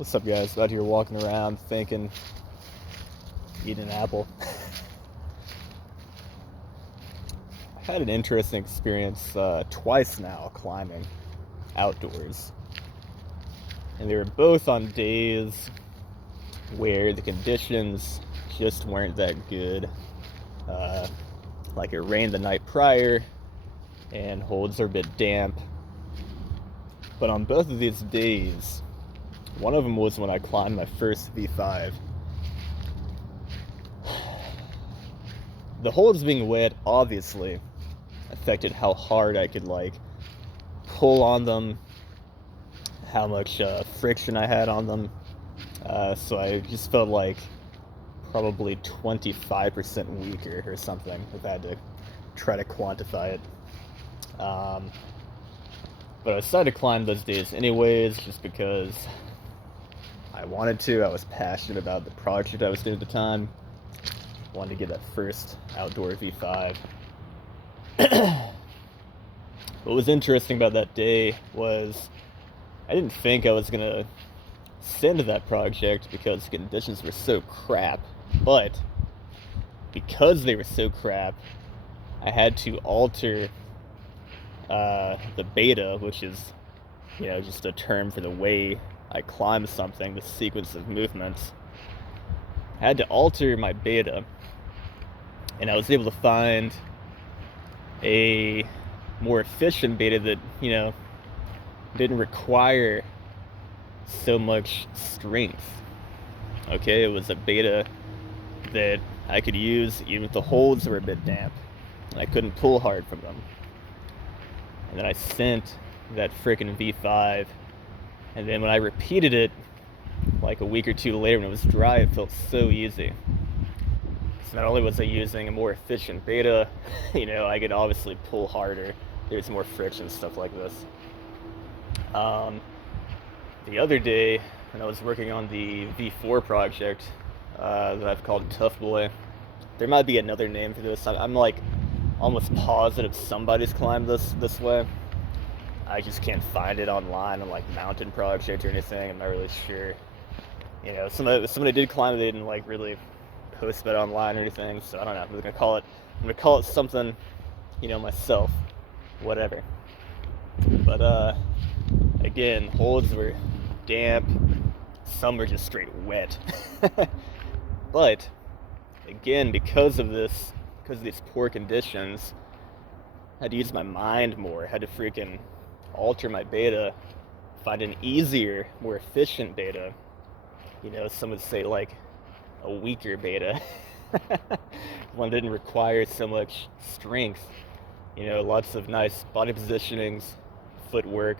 What's up, guys? Out here walking around thinking, eating an apple. I've had an interesting experience twice now climbing outdoors. And they were both on days where the conditions just weren't that good. Uh, like it rained the night prior and holds are a bit damp. But on both of these days, one of them was when I climbed my first V5. The holds being wet obviously affected how hard I could pull on them, how much friction I had on them. So I just felt like probably 25% weaker or something if I had to try to quantify it. But I decided to climb those days anyways, just because I wanted to. I was passionate about the project I was doing at the time. Wanted to get that first outdoor V5. What was interesting about that day was I didn't think I was gonna send that project because the conditions were so crap, but because they were so crap, I had to alter the beta, which is, just a term for the way I climb something, the sequence of movements. I had to alter my beta, and I was able to find a more efficient beta that, didn't require so much strength. Okay, it was a beta that I could use even if the holds were a bit damp and I couldn't pull hard from them. And then I sent that freaking V5, and then when I repeated it like a week or two later when it was dry, it felt so easy. So not only was I using a more efficient beta, I could obviously pull harder. There's more friction, stuff like this. The other day, when I was working on the V4 project that I've called Tough Boy, there might be another name for this. I'm almost positive somebody's climbed this way. I just can't find it online on Mountain Project or anything. I'm not really sure. Somebody did climb it. They didn't really post about it online or anything. So I don't know. I'm gonna call it something, myself, whatever. But again, holds were damp. Some were just straight wet. But again, because of these poor conditions, I had to use my mind more. I had to freaking alter my beta, find an easier, more efficient beta. Some would say a weaker beta. One didn't require so much strength. Lots of nice body positionings, footwork.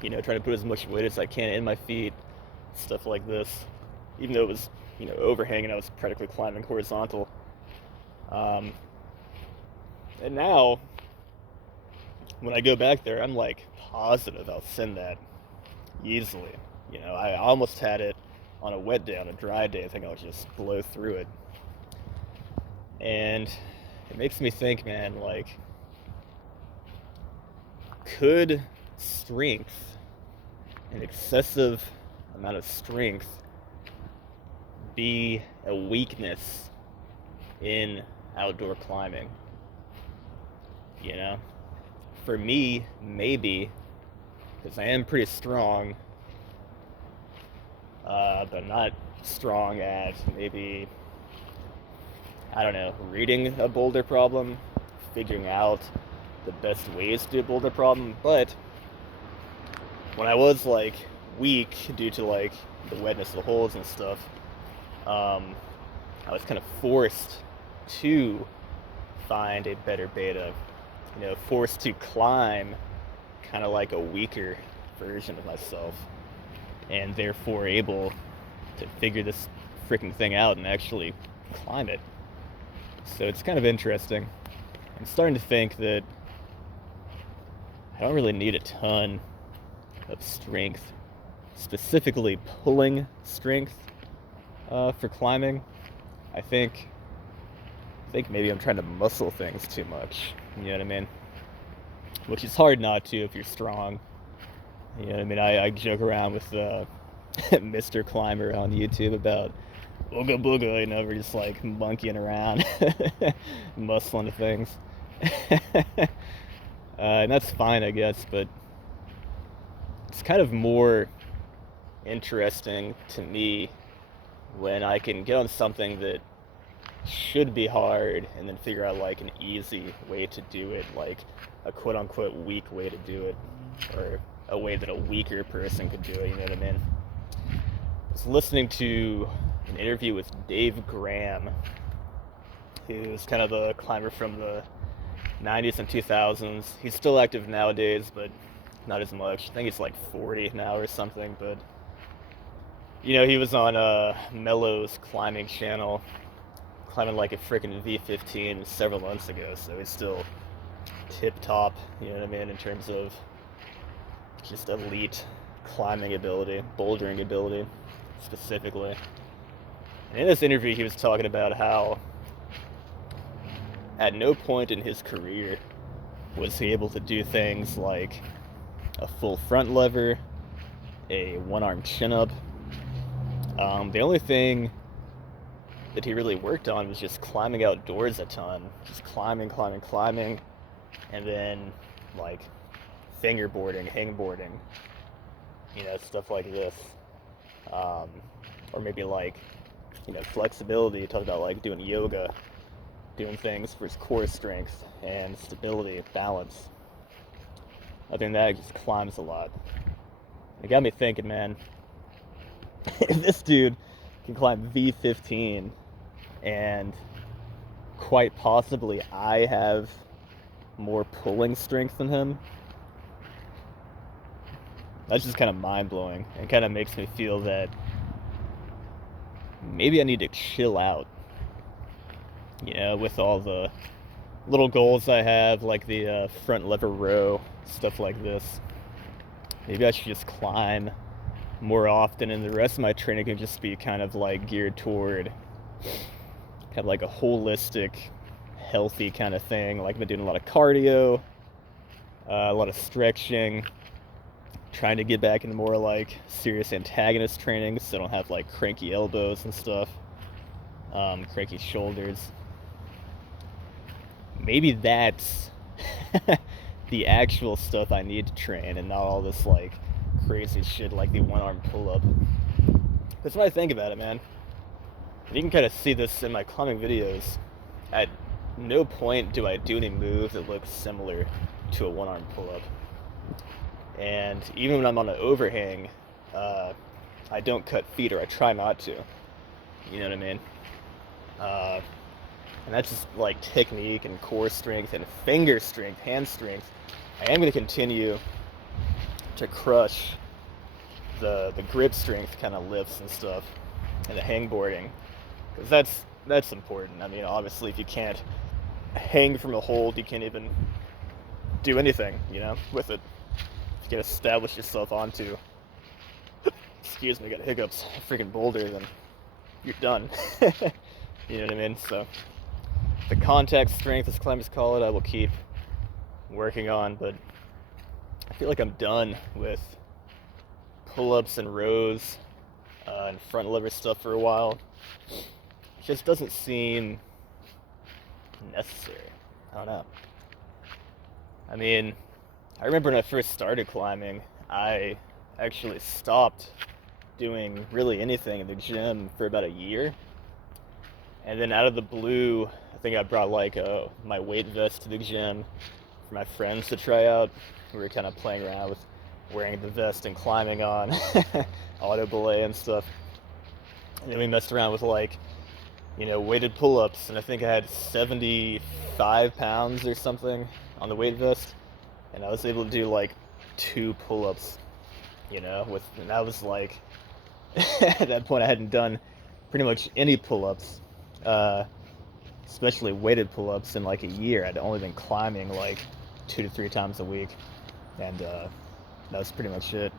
Trying to put as much weight as I can in my feet, stuff like this. Even though it was, overhanging, I was practically climbing horizontal. And now, when I go back there, I'm positive I'll send that easily. I almost had it on a wet day. On a dry day, I think I'll just blow through it. And it makes me think, man, could strength, an excessive amount of strength, be a weakness in outdoor climbing? For me, maybe, because I am pretty strong, but not strong at maybe, I don't know, reading a boulder problem, figuring out the best ways to do a boulder problem. But when I was weak due to the wetness of the holes and stuff, I was kind of forced to find a better beta, forced to climb kind of like a weaker version of myself, and therefore able to figure this freaking thing out and actually climb it. So it's kind of interesting. I'm starting to think that I don't really need a ton of strength, specifically pulling strength, for climbing. I think maybe I'm trying to muscle things too much. You know what I mean? Which is hard not to if you're strong. You know what I mean? I joke around with Mr. Climber on YouTube about Ooga Booga, we're just like monkeying around, muscling things. And that's fine, I guess, but it's kind of more interesting to me when I can get on something that should be hard and then figure out like an easy way to do it, like a quote unquote weak way to do it, or a way that a weaker person could do it, you know what I mean? I was listening to an interview with Dave Graham, who's kind of a climber from the 90s and 2000s. He's still active nowadays, but not as much. I think he's like 40 now or something, but he was on Mello's climbing channel, climbing like a freaking V15 several months ago, so he's still tip top, you know what I mean, in terms of just elite climbing ability, bouldering ability specifically. And in this interview, he was talking about how at no point in his career was he able to do things like a full front lever, a one-arm chin-up. The only thing that he really worked on was just climbing outdoors a ton, just climbing, and then like fingerboarding, hangboarding, stuff like this. Or maybe like, flexibility, talk about like doing yoga, doing things for his core strength and stability, balance. Other than that, he just climbs a lot. It got me thinking, man, if this dude can climb V15 and quite possibly I have more pulling strength than him, that's just kind of mind-blowing and kind of makes me feel that maybe I need to chill out, with all the little goals I have, like the front lever row, stuff like this. Maybe I should just climb more often, and the rest of my training can just be kind of like geared toward kind of like a holistic, healthy kind of thing. Like I've been doing a lot of cardio, a lot of stretching, trying to get back into more like serious antagonist training so I don't have like cranky elbows and stuff, cranky shoulders. Maybe that's the actual stuff I need to train and not all this like crazy shit like the one-arm pull-up. That's what I think about it, man. And you can kind of see this in my climbing videos. At no point do I do any move that looks similar to a one-arm pull-up. And even when I'm on an overhang, I don't cut feet, or I try not to. You know what I mean? And that's just like technique and core strength and finger strength, hand strength. I am going to continue to crush the grip strength kind of lifts and stuff, and the hangboarding, because that's important. I mean, obviously, if you can't hang from a hold, you can't even do anything, with it. If you can establish yourself onto, excuse me, I got hiccups, a freaking boulder, then you're done. You know what I mean? So the contact strength, as climbers call it, I will keep working on, but I feel like I'm done with pull-ups and rows and front lever stuff for a while. It just doesn't seem necessary. I don't know. I mean, I remember when I first started climbing, I actually stopped doing really anything in the gym for about a year. And then out of the blue, I think I brought like my weight vest to the gym for my friends to try out. We were kind of playing around with wearing the vest and climbing on auto belay and stuff. And then we messed around with like, weighted pull-ups, and I think I had 75 pounds or something on the weight vest, and I was able to do like 2 pull-ups, and that was like, at that point I hadn't done pretty much any pull-ups, especially weighted pull-ups, in like a year. I'd only been climbing like 2 to 3 times a week, and that was pretty much it.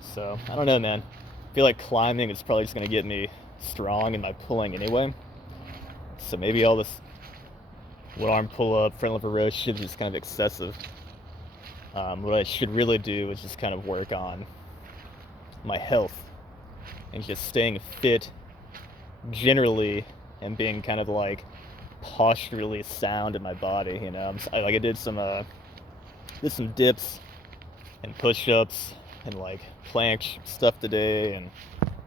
So I don't know, man. I feel like climbing is probably just gonna get me strong in my pulling anyway. So maybe all this one arm pull up, front lever row should be just kind of excessive. What I should really do is just kind of work on my health and just staying fit generally, and being kind of like posturally sound in my body. You know, I did some dips and push-ups and like plank stuff today, and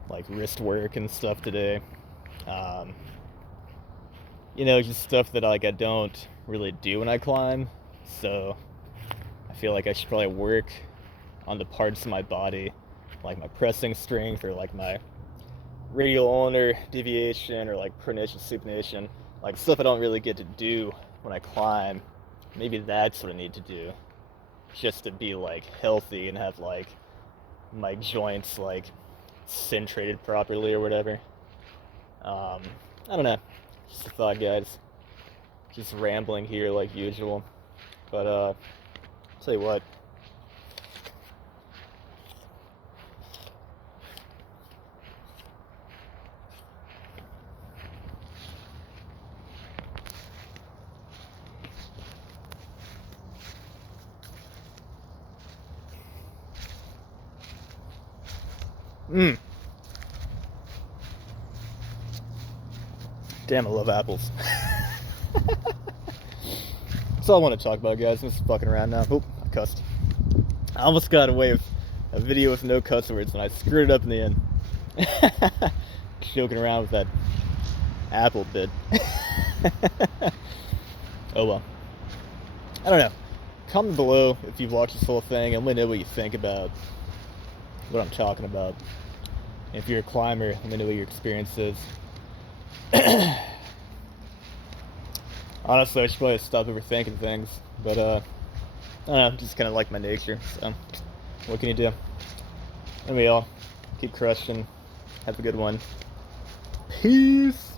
like wrist work and stuff today. Um, you know, just stuff that like I don't really do when I climb. So I feel like I should probably work on the parts of my body, like my pressing strength, or like my radial ulnar deviation, or like pronation supination, like stuff I don't really get to do when I climb. Maybe that's what I need to do, just to be like healthy and have like my joints like centrated properly or whatever. I don't know. Just a thought, guys. Just rambling here like usual. But tell you what. Damn, I love apples. That's all I want to talk about, guys. I'm just fucking around now. Oop, I cussed. I almost got away with a video with no cuss words, and I screwed it up in the end. Joking around with that apple bit. Oh well. I don't know. Comment below if you've watched this whole thing, and let me know what you think about what I'm talking about. And if you're a climber, let me know what your experience is. Honestly, I should probably stop overthinking things, but I don't know, just kind of like my nature, so what can you do? Anyway, y'all, keep crushing, have a good one, peace!